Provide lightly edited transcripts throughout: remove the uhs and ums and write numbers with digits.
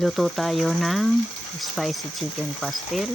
Luto tayo ng spicy chicken pastel.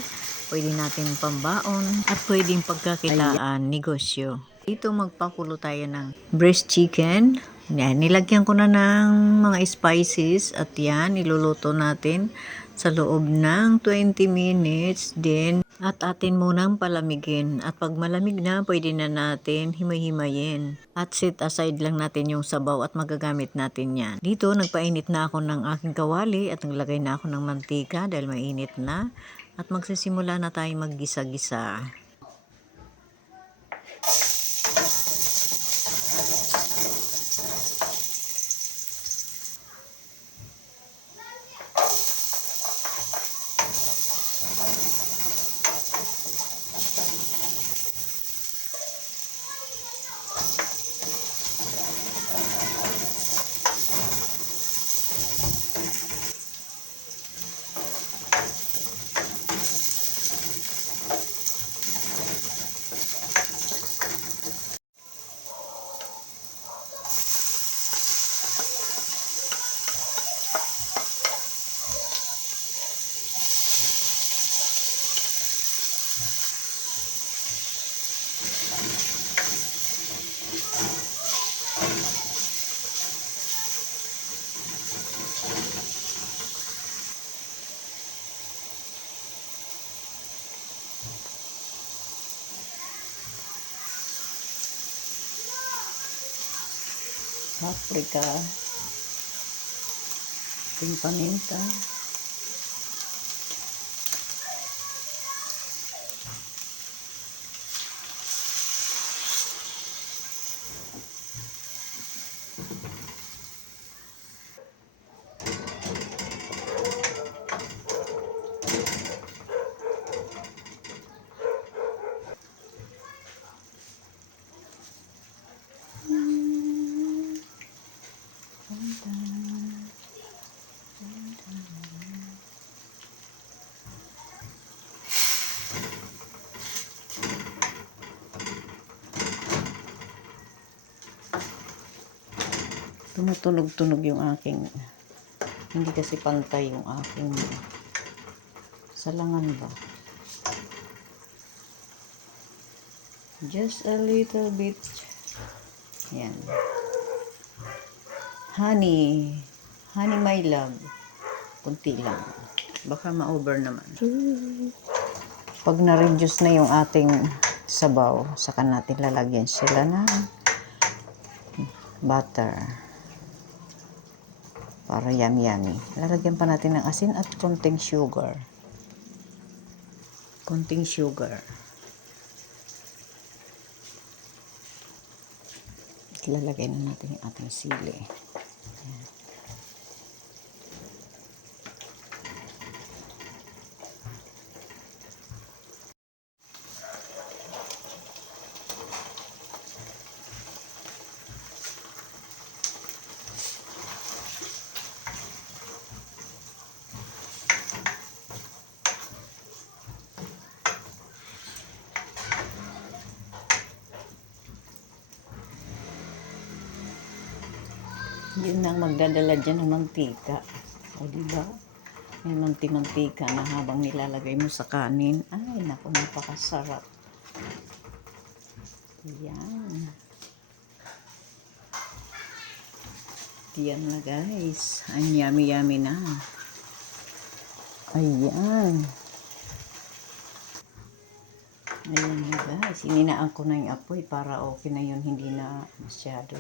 Pwede natin pambaon at pwedeng pagkakitaan negosyo. Dito magpakulo tayo ng breast chicken. Yan, nilagyan ko na ng mga spices at yan, iluluto natin sa loob ng 20 minutes din. At atin munang palamigin. At pag malamig na, pwede na natin himay-himayin. At set aside lang natin yung sabaw at magagamit natin yan. Dito, nagpainit na ako ng aking kawali at naglagay na ako ng mantika dahil mainit na. At magsisimula na tayong maggisa-gisa. Paprika, ting paminta, tumutunog-tunog yung aking, hindi kasi pantay yung aking salangan ba. Just a little bit. Yan. Honey my love. Kunti lang. Baka ma-over naman. Pag na-reduce na yung ating sabaw, saka natin lalagyan sila ng butter. Para yummy. Lalagyan pa natin ng asin at konting sugar. At lalagay na natin yung ating sili. Ayan. Yun na magdadala dyan ng mantika. O diba? May mantika na habang nilalagay mo sa kanin. Ay, naku, napakasarap. Yan. Yan na guys. Ang yummy na. Ayan. Ayan na guys. Ininaan ko na yung apoy para okay na yun. Hindi na masyado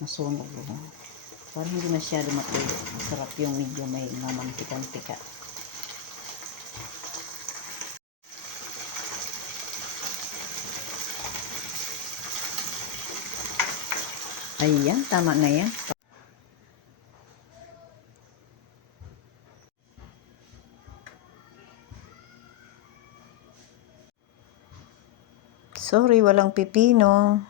masunog. Para hindi masyado matuyo. Masarap yung medyo may mamantika-mantika. Ayan, tama na yan. Sorry, walang pipino.